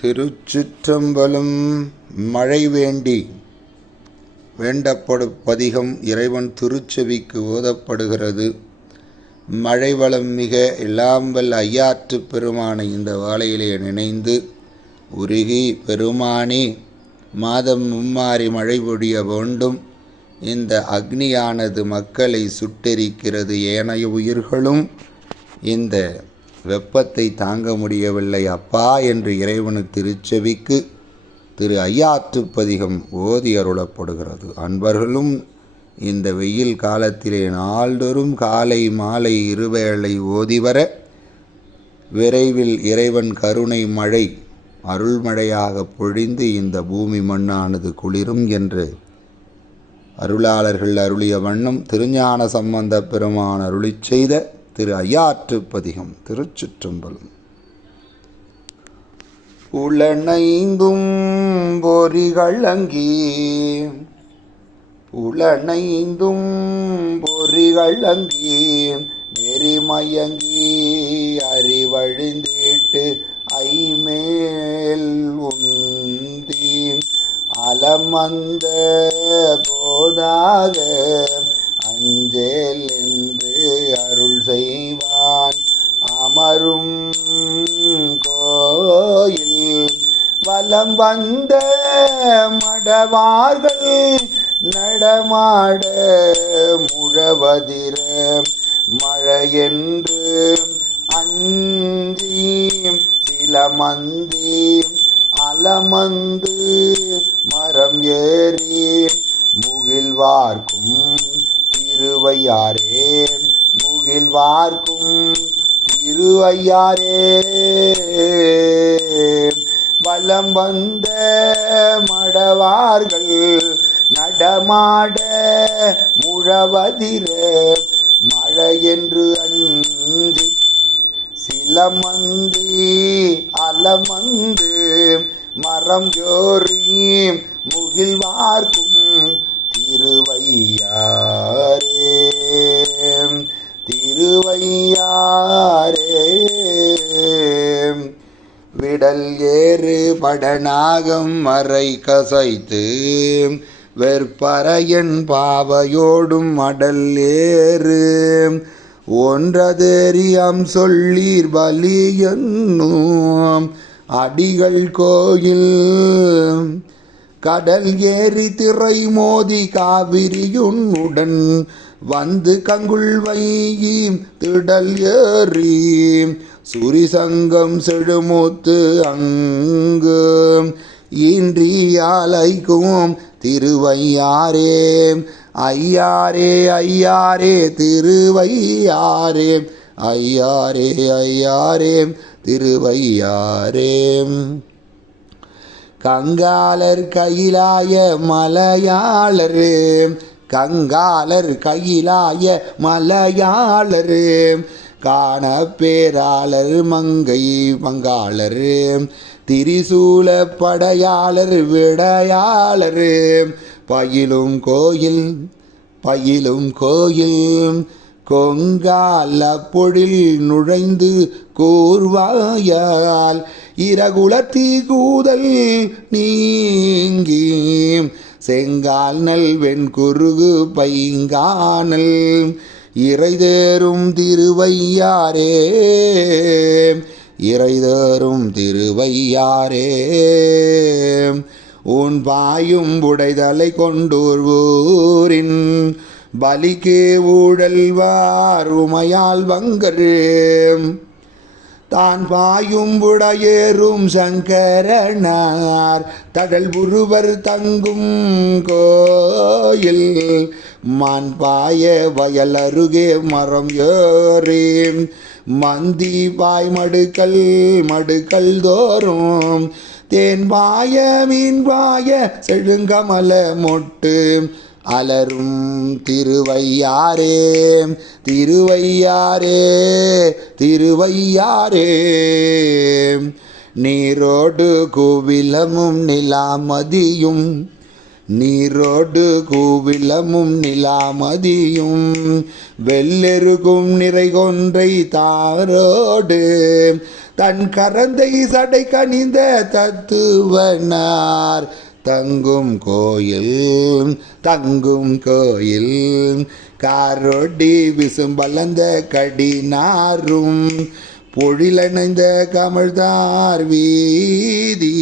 திருச்சிற்றம்பலம். மழை வேண்டப்படும் பதிகம் இறைவன் திருச்செவிக்கு ஓதப்படுகிறது. மழை வளம் மிக இல்லாம்பல் ஐயாற்று பெருமானை இந்த வாழையிலே நினைந்து உருகி, பெருமானே மாதம் மும்மாறி மழை பொழிய வேண்டும். இந்த அக்னியானது மக்களை சுட்டெரிக்கிறது. ஏனைய உயிர்களும் இந்த வெப்பத்தை தாங்க முடியவில்லை அப்பா என்று இறைவனு திருச்செவிக்கு திரு ஐயாற்று பதிகம் ஓதி அருளப்படுகிறது. அன்பர்களும் இந்த வெயில் காலத்திலே நாள்தோறும் காலை மாலை இருவேளை ஓதிவர விரைவில் இறைவன் கருணை மழை அருள்மழையாக பொழிந்து இந்த பூமி மண்ணானது குளிரும் என்று அருளாளர்கள் அருளிய வண்ணம் திருஞான சம்பந்த பெருமான் அருளி செய்த திரு ஐயாற்று பதிகம். திருச்சிற்றம்பலம். புலனைந்தும் பொறிகள் அங்கி, புலனைந்தும் பொறிகள் அங்கி, நெறிமயங்கி அறிவழிந்திட்டு ஐமேல் உந்தி அலமந்த போதாக அஞ்சேல் என்று அருள் செய்வான் அமரும் கோயில். வலம் வந்த மடவார்கள் நடமாட முழவதிர மழையென்று அஞ்சி சிலமந்தி அலமந்து மரம் ஏறி முகில்வார்க்கும் திருவையாரே, முகில்வார்க்கும் திருவையாரே. வலம் வந்த மடவார்கள் நடமாட முழவதிர மழையென்று அஞ்சி சிலமந்தி அலமந்து மரம் ஜோரி முகில்வார்க்கும் திருவையாரே, திருவையாரே. விடல் ஏறு படநாகம் மறை கசைத்து வெற்பறையன் பாவையோடும் மடல் ஏறு ஒன்றதெரியம் சொல்லீர் பலி என்னும் அடிகள் கோயில். கடல் ஏறி திரை மோதி காவிரியுன்னுடன் வந்து கங்குள் வைகி திடல் ஏறி சுரிசங்கம் செழுமூத்து அங்கு இன்றியாலைக்கும் திருவையாரே, ஐயாரே ஐயாரே திருவையாரே, ஐயாரே ஐயாரே திருவையாரே. கங்காலர் கையிலாய மலையாளரு, கங்காலர் கையிலாய மலையாளரு, காண பேராளர் மங்கை மங்காளர், திரிசூல படையாளர் விடையாளர், பயிலும் கோயில் பயிலும் கோயில். கொங்கால பொழில் நுழைந்து கூர்வாயால் இரகுலத்தி கூதல் நீங்கி செங்கால் நல் வெண்குருகு பைங்கானல் இறைதேரும் திருவையாரே, இறைதேரும் திருவையாரே. உன் பாயும் உடைதலை கொண்டூர்வூரின் பலிக்கு ஊழல்வார் உமையால் வங்கரு தான் பாயும் உடையேறும் சங்கரனார் தடல் உருவர் தங்கும் கோயில். மான் பாய வயல் அருகே மரம் ஏறி மந்தி பாய் மடுக்கல் மடுக்கல் தோறும் தேன் பாய மீன் பாய செழுங்கமல மொட்டு அலரும் திருவையாரே, திருவையாரே திருவையாரே. நீரோடு கோவிலமும் நிலாமதியும் நீரோடு கூவிளமும் நிலாமதியும் வெள்ளெருகும் நிறை கொன்றை தாரோடு தன் கரந்தை சடை கனிந்த தத்துவனார் தங்கும் கோயில் காரோடி விசும்பலந்த கடினாரும் பொழிலணைந்த கமழ்தார் வீதி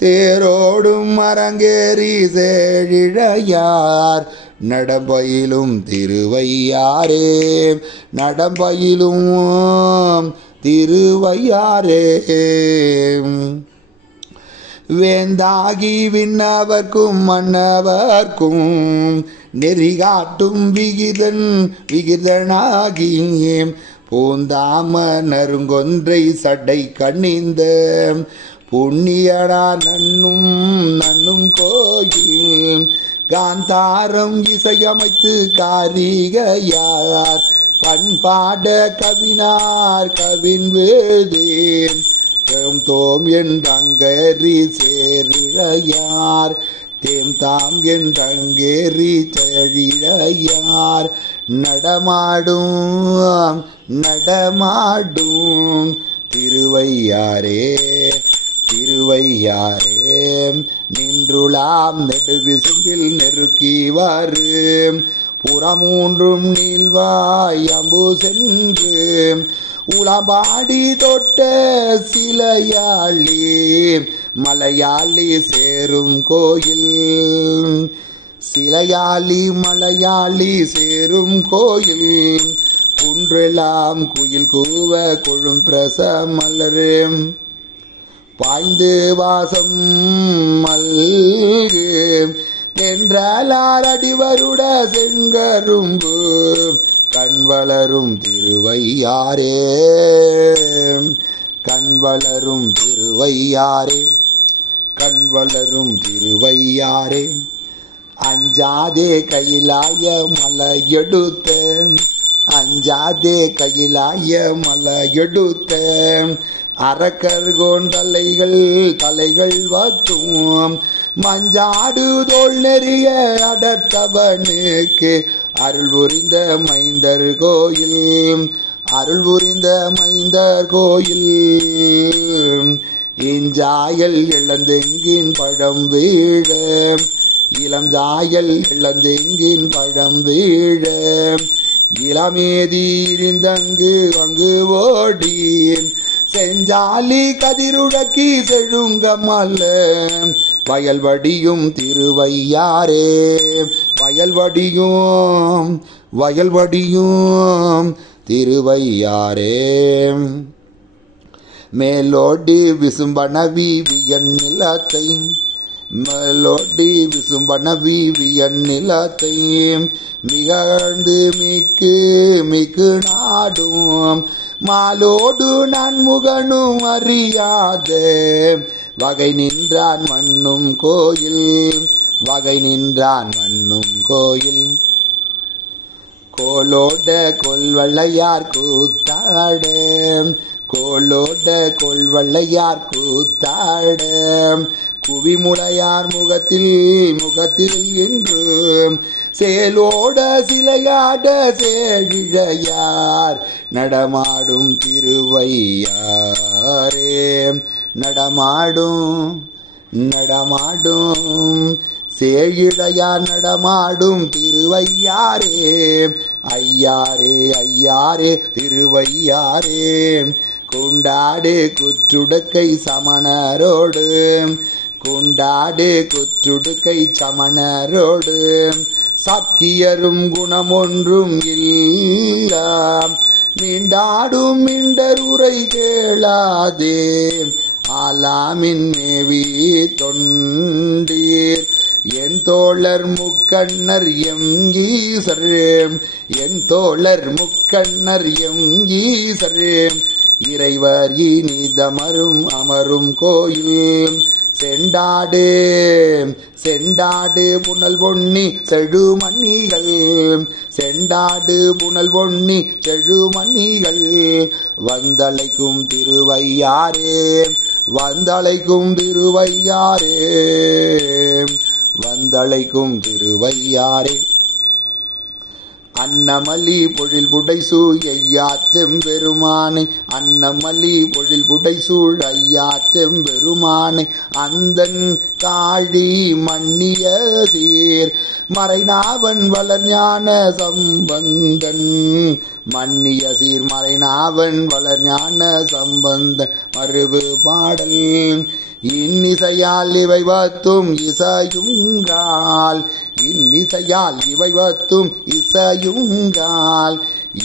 தேரோடும் அரங்கேறி சேழிழையார் நடம்பயிலும் திருவையாரே வேந்தாகி விண்ணவர்க்கும் மன்னவர்க்கும் நெறிகாட்டும் விகிதனாகி பூந்தாம நறுங்கொன்றை சடை கணிந்த புண்ணியடா நன்னும் கோயில் காந்தாரம் இசையமைத்து காரிகையார் பண்பாட கவினார் கவின் வேதேன் தோம் என்றங்கேறி சேரிழையார் தாம் என்றங்கேறி செழிழையார் நடமாடும் திருவையாரே நின்றுளாம் நெடுவிசும்பில் நெருக்கிவாறு புறமூன்றும் நீள்வாய் அம்பு சென்று உளபாடி தொட்ட மலையாளி சேரும் கோயில் மலையாளி சேரும் கோயில் குன்றெல்லாம் குயில் கூவ கொழும் பிரச மலரு பாய்ந்து வாசம் மல்கு என்றார் அடிவருட செங்கரும்பு கண்வளரும் திருவையாரே அஞ்சாதே கையிலாய மலையெடுத்த அரக்கர்கோன் தலைகள் வற்றும் மஞ்சாடு தோல் நெறிய அடர்த்தவனுக்கு அருள் புரிந்த மைந்தர் கோயில் இஞ்சாயல் இளந்தெங்கின் பழம் வீழ இளமேதீரிந்தங்கு அங்கு ஓடி செஞ்சாலி கதிருடக்கி செழுங்கமல்ல வயல்வடியும் திருவையாரே மேலோடி விசும்பனவி வியன் நிலத்தை மிகழ்ந்து மிக்கு நாடும் மாலோடு நான் முகனும் அறியாத வகை நின்றான் மண்ணும் கோயில் கோலோட கொல்வள்ளையார் கூத்தாட குவிமுடையார் முகத்தில் என்று சேலோட சிலையாட சேழிழையார் நடமாடும் திருவையாரே சேழிழையார் நடமாடும் திருவையாரே ஐயாரே திருவையாரே கொண்டாடு குற்றுடுக்கை சமணரோடு சாக்கியரும் குணமொன்றும் இல்ல மீண்டாடும் மிண்டர் உரை கேளாதே ஆலாமின் மேவி தொண்டீர் என் தோழர் முக்கண்ணர் எம் ஈசர் இறைவர் இனிதமரும் அமரும் கோயில் செண்டாடு புனல் பொன்னி செழுமணிகள் வந்தழைக்கும் திருவையாரே வந்தழைக்கும் திருவையாரே அன்னமல்லி பொழில் புடைசூழ் ஐயாற்றெம் பெருமானை அன்னமல்லி பொழில் புடைசூழ் ஐயாற்றெம் பெருமானை அந்தன் காழி மன்னிய சீர் மறைநாவன் வளர்ஞான சம்பந்தன் மன்னிய சீர் மறைநாவன் வளர்ஞான சம்பந்தன் மறுவு பாடல் இன்னிசையால் இவை வத்தும் இசையுங்கால் இன்னிசையால் இவை வத்தும் இசையுங்கால்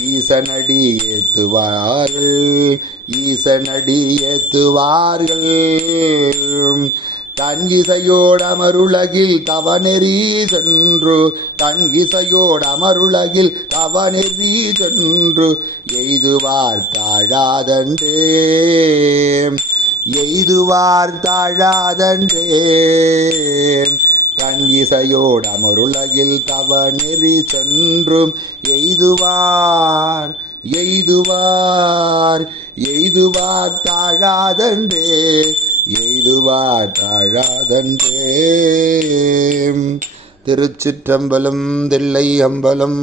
ஈசனடி ஏத்துவார்கள் ஈசனடி ஏத்துவார்கள் தன்கிசையோடமருலகில் தவநெறி சென்று தன்கிசையோடமருலகில் தவநெறி சென்று எய்துவார் தாழாதன்றே எய்துவார் தாழாதன்றே தன் இசையோடமருலகில் தவ நெறி சென்றும் எய்துவார் எய்துவார் எய்துவார் தாழாதன்றே எய்துவார் தாழாதன்றே. திருச்சிற்றம்பலம் தில்லை அம்பலம்.